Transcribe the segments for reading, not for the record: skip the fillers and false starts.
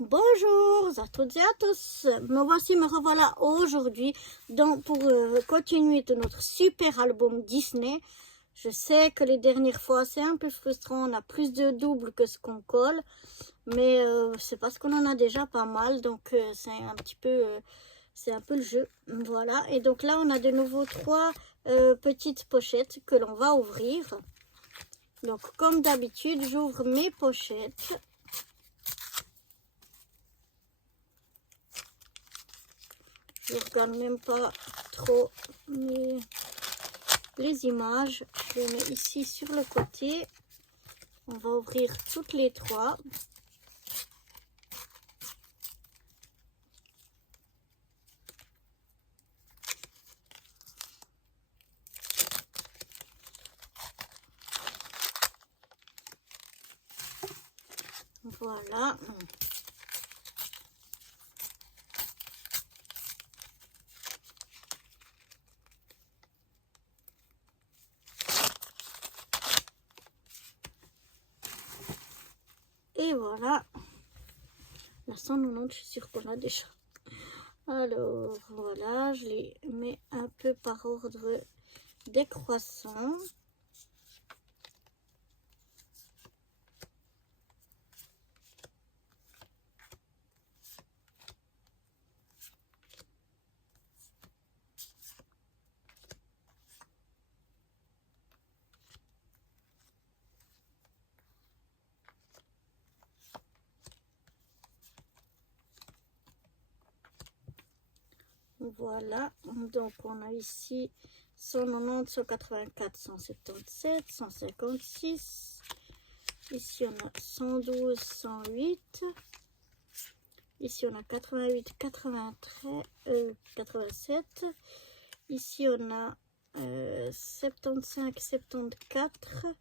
Bonjour à toutes et à tous, me revoilà aujourd'hui pour continuer de notre super album Disney. Je sais que les dernières fois c'est un peu frustrant, on a plus de doubles que ce qu'on colle, mais c'est parce qu'on en a déjà pas mal, donc c'est un peu le jeu. Voilà, et donc là on a de nouveau trois petites pochettes que l'on va ouvrir. Donc comme d'habitude, j'ouvre mes pochettes. Je ne regarde même pas trop les images. Je les mets ici sur le côté. On va ouvrir toutes les trois. Voilà. Et voilà. La 190, je suis sûre qu'on a déjà. Alors, voilà, je les mets un peu par ordre décroissant. Voilà, donc on a ici 190, 184, 177, 156. Ici on a 112, 108. Ici on a 88, 93, 87. Ici on a 75, 74.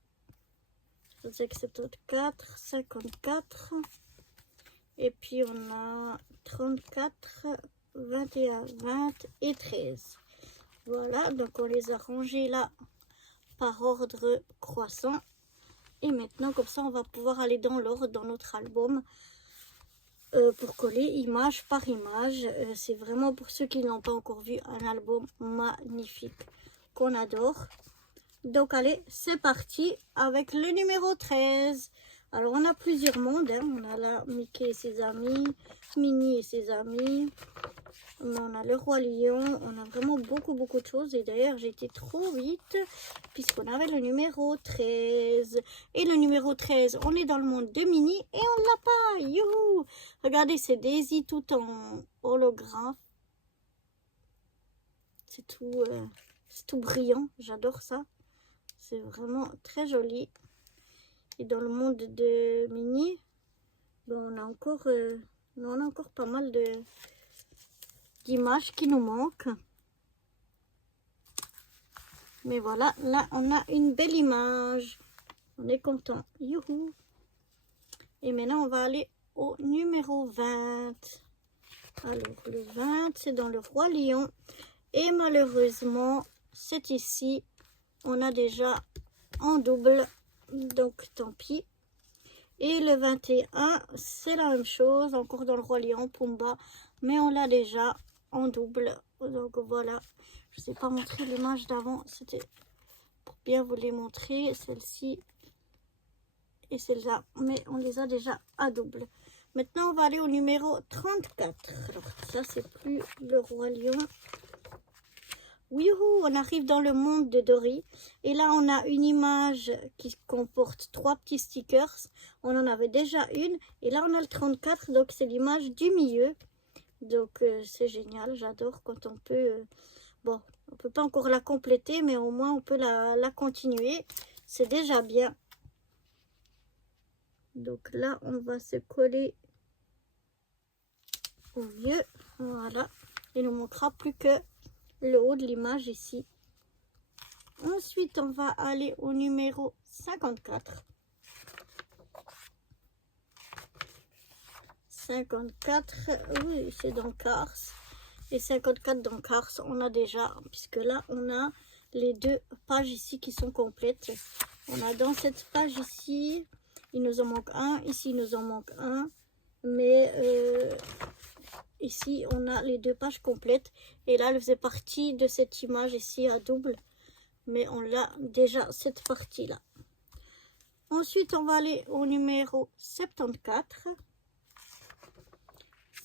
74, 54. Et puis on a 34, 21, 20 et 13. Voilà, donc on les a rangés là par ordre croissant. Et maintenant, comme ça, on va pouvoir aller dans l'ordre dans notre album pour coller image par image. C'est vraiment pour ceux qui n'ont pas encore vu un album magnifique qu'on adore. Donc allez, c'est parti avec le numéro 13. Alors on a plusieurs mondes, hein. On a là Mickey et ses amis, Minnie et ses amis, on a le Roi Lion, on a vraiment beaucoup de choses. Et d'ailleurs j'ai été trop vite puisqu'on avait le numéro 13. Et le numéro 13, on est dans le monde de Minnie et on l'a pas. Youhou! Regardez, c'est Daisy tout en holographe. C'est tout brillant, j'adore ça. C'est vraiment très joli. Et dans le monde de Minnie, on a encore pas mal d'images qui nous manquent. Mais voilà, là on a une belle image. On est content. Youhou! Et maintenant on va aller au numéro 20. Alors le 20, c'est dans le Roi Lion. Et malheureusement, c'est ici. On a déjà en double. Donc tant pis. Et le 21, c'est la même chose, encore dans le Roi Lion, Pumba, mais on l'a déjà en double. Donc voilà, je ne sais pas montrer l'image d'avant, c'était pour bien vous les montrer, celle-ci et celle-là, mais on les a déjà à double. Maintenant, on va aller au numéro 34. Alors ça, c'est plus le Roi Lion. Youhou, on arrive dans le monde de Dory. Et là, on a une image qui comporte 3 petits stickers. On en avait déjà une. Et là, on a le 34. Donc, c'est l'image du milieu. Donc, c'est génial. J'adore quand on peut... bon, on ne peut pas encore la compléter, mais au moins, on peut la continuer. C'est déjà bien. Donc là, on va se coller au vieux. Voilà. Il ne manquera plus que le haut de l'image ici. Ensuite, on va aller au numéro 54. 54, oui, c'est dans Cars. Et 54 dans Cars, on a déjà, puisque là, on a les 2 pages ici qui sont complètes. On a dans cette page ici, il nous en manque un. Ici, il nous en manque un. Mais ici, on a les 2 pages complètes. Et là, elle faisait partie de cette image ici à double. Mais on l'a déjà, cette partie-là. Ensuite, on va aller au numéro 74.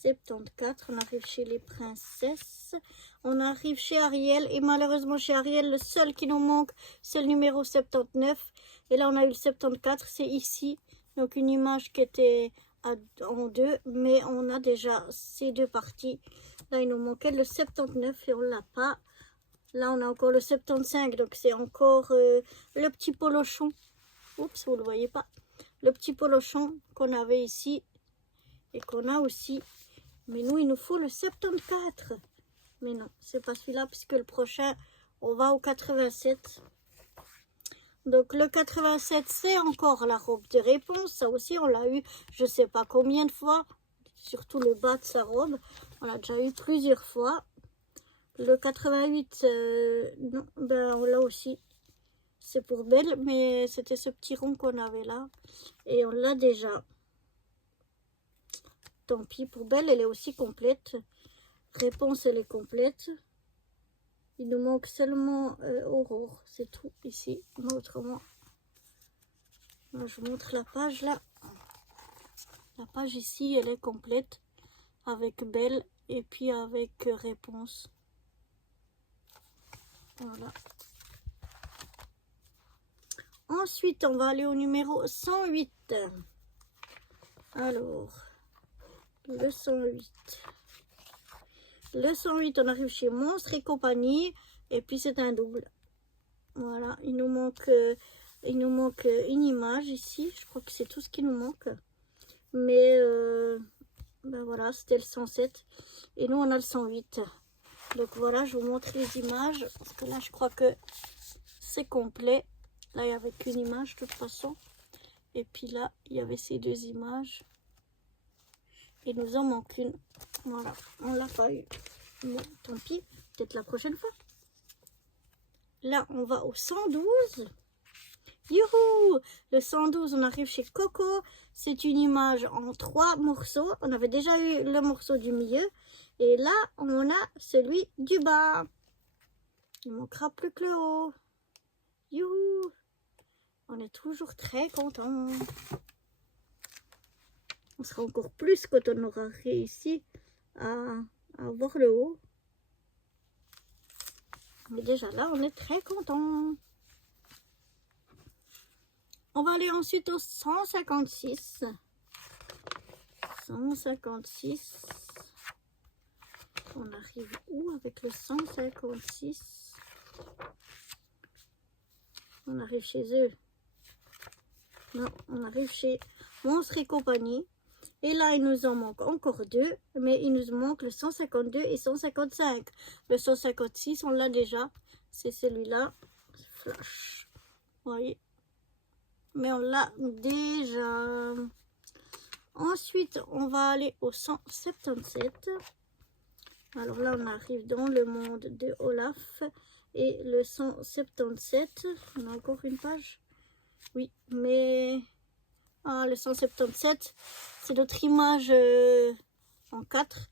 74, on arrive chez les princesses. On arrive chez Ariel. Et malheureusement, chez Ariel, le seul qui nous manque, c'est le numéro 79. Et là, on a eu le 74, c'est ici. Donc, une image qui était en 2. Mais on a déjà ces 2 parties. Là, il nous manquait le 79 et on ne l'a pas. Là, on a encore le 75. Donc, c'est encore le petit polochon. Oups, vous ne le voyez pas. Le petit polochon qu'on avait ici. Et qu'on a aussi. Mais nous, il nous faut le 74. Mais non, c'est pas celui-là, puisque le prochain, on va au 87. Donc, le 87, c'est encore la robe de réponse. Ça aussi, on l'a eu, je sais pas combien de fois. Surtout le bas de sa robe. On l'a déjà eu plusieurs fois. Le 88, non, ben, on l'a aussi. C'est pour Belle, mais c'était ce petit rond qu'on avait là. Et on l'a déjà. Tant pis, pour Belle, elle est aussi complète. Réponse, elle est complète. Il nous manque seulement Aurore, c'est tout ici. Mais autrement, moi, je vous montre la page là. La page ici, elle est complète avec Belle et puis avec Réponse. Voilà. Ensuite, on va aller au numéro 108. Alors, le 108. Le 108, on arrive chez Monstres et compagnie. Et puis, c'est un double. Voilà, il nous manque une image ici. Je crois que c'est tout ce qui nous manque. Mais, ben voilà, c'était le 107. Et nous, on a le 108. Donc, voilà, je vous montre les images. Parce que là, je crois que c'est complet. Là, il n'y avait qu'une image, de toute façon. Et puis là, il y avait ces 2 images. Il nous en manque une. Voilà, on l'a pas eu. Bon, tant pis, peut-être la prochaine fois. Là, on va au 112. Youhou! Le 112, on arrive chez Coco. C'est une image en 3 morceaux. On avait déjà eu le morceau du milieu. Et là, on a celui du bas. Il manquera plus que le haut. Youhou! On est toujours très contents. On sera encore plus quand on aura réussi à avoir le haut. Mais déjà là, on est très content. On va aller ensuite au 156. 156. On arrive où avec le 156? On arrive chez eux. Non, on arrive chez Monstres et compagnie. Et là, il nous en manque encore 2. Mais il nous manque le 152 et 155. Le 156, on l'a déjà. C'est celui-là. Flash. Vous voyez? Mais on l'a déjà. Ensuite, on va aller au 177. Alors là, on arrive dans le monde de Olaf. Et le 177, on a encore une page. Oui, mais... Ah, le 177, c'est notre image en 4.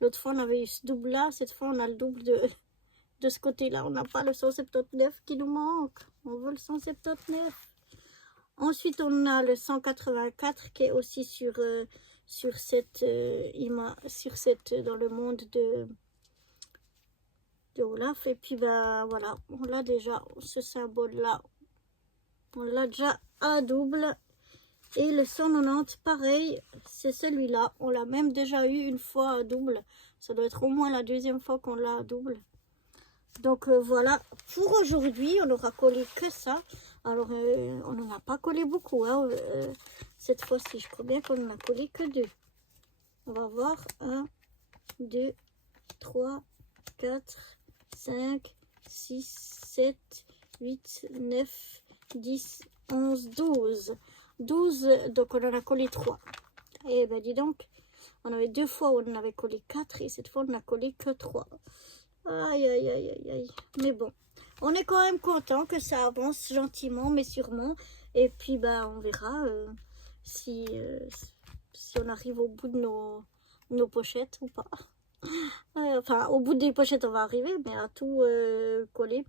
L'autre fois, on avait eu ce double-là. Cette fois, on a le double de ce côté-là. On n'a pas le 179 qui nous manque. On veut le 179. Ensuite, on a le 184 qui est aussi sur cette image, dans le monde de Olaf. Et puis, ben voilà, on l'a déjà, ce symbole-là. On l'a déjà à double. Et le 190, pareil, c'est celui-là. On l'a même déjà eu une fois à double. Ça doit être au moins la 2e fois qu'on l'a à double. Donc voilà, pour aujourd'hui, on n'aura collé que ça. Alors, on n'en a pas collé beaucoup. Hein. Cette fois-ci, je crois bien qu'on n'en a collé que 2. On va voir. 1, 2, 3, 4, 5, 6, 7, 8, 9, 10, 11, 12. 12, donc on en a collé 3. Et ben dis donc, on avait 2 fois où on en avait collé 4 et cette fois on n'a collé que 3. Aïe, aïe, aïe, aïe, aïe. Mais bon, on est quand même content que ça avance gentiment mais sûrement. Et puis ben on verra si si on arrive au bout de nos pochettes ou pas. Enfin, au bout des pochettes, on va arriver, mais à tout coller,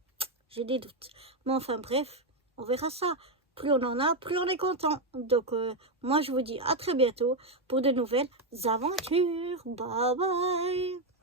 j'ai des doutes. Mais enfin, bref, on verra ça. Plus on en a, plus on est content. Donc, moi, je vous dis à très bientôt pour de nouvelles aventures. Bye bye!